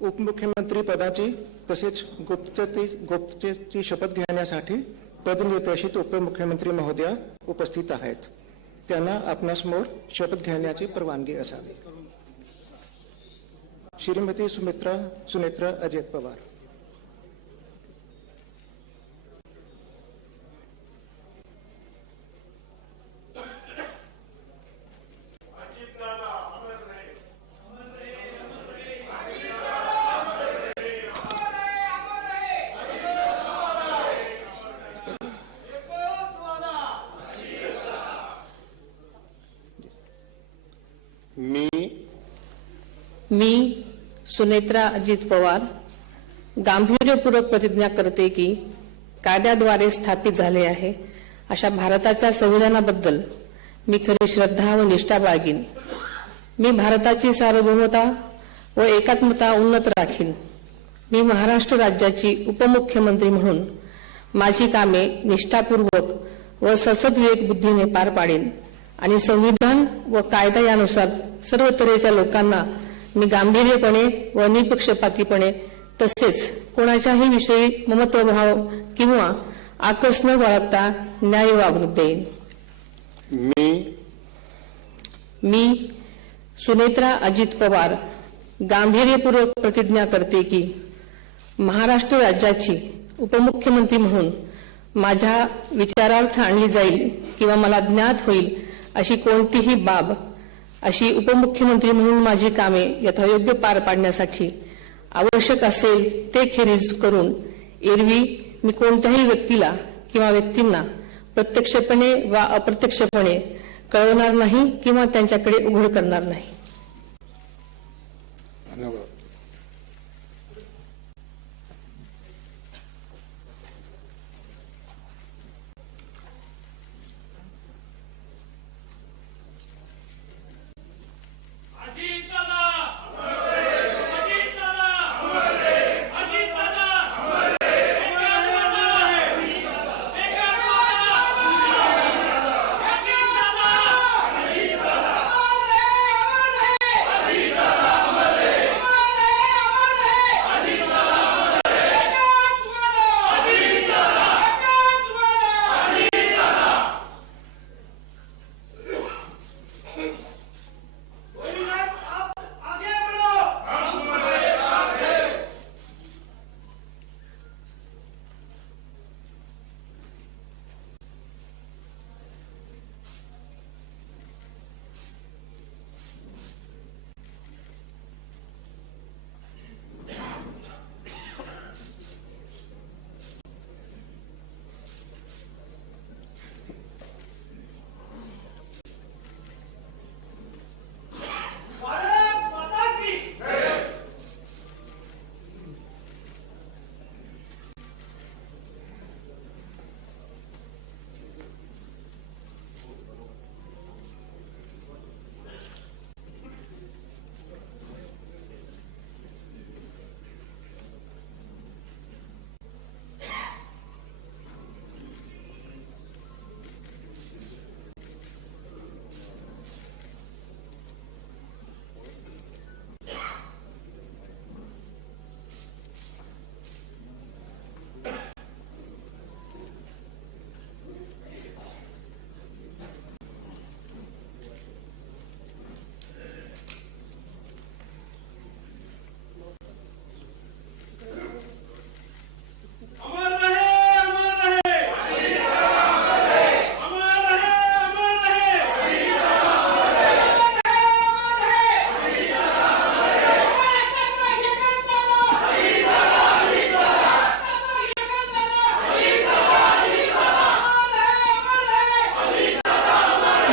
उपमुख्यमंत्री पदाची तसेच गुप्ततेची शपथ घेण्यासाठी पदनिर्देशित उपमुख्यमंत्री महोदया उपस्थित आहेत. त्यांना आपणासमोर शपथ घेण्याची परवानगी असावी. श्रीमती सुनेत्रा अजित पवार. मी सुनेत्रा अजित पवार गांभीर्यपूर्वक प्रतिज्ञा करते की कायद्याद्वारे स्थापित झाले आहे अशा भारताच्या संविधानाबद्दल मी खरी श्रद्धा व निष्ठा बाळगीन. मी भारताची सार्वभौमता व एकात्मता उन्नत राखीन. मी महाराष्ट्र राज्याची उपमुख्यमंत्री म्हणून माझी कामे निष्ठापूर्वक व ससद्विवेक बुद्धीने पार पाडेन आणि संविधान व कायदा यानुसार सर्व तऱ्हेच्या लोकांना मी गांभीर्यपणे व निपक्षपातीपणे तसेच कोणाच्याही विषयी ममत्वभाव किंवा आकस न बाळगता न्याय वागणूक देईन. मी सुनेत्रा अजित पवार गांभीर्यपूर्वक प्रतिज्ञा करते की महाराष्ट्र राज्याची उपमुख्यमंत्री म्हणून माझ्या विचारार्थ आणली जाईल किंवा मला ज्ञात होईल अशी कोणतीही बाब अशी उपमुख्यमंत्री म्हणून माझी कामे यथायोग्य पार पाडण्यासाठी आवश्यक असेल ते खेरीज करून एरवी मी कोणत्याही व्यक्तीला किंवा व्यक्तींना प्रत्यक्षपणे वा अप्रत्यक्षपणे कळवणार नाही किंवा त्यांच्याकडे उघड करणार नाही. धन्यवाद.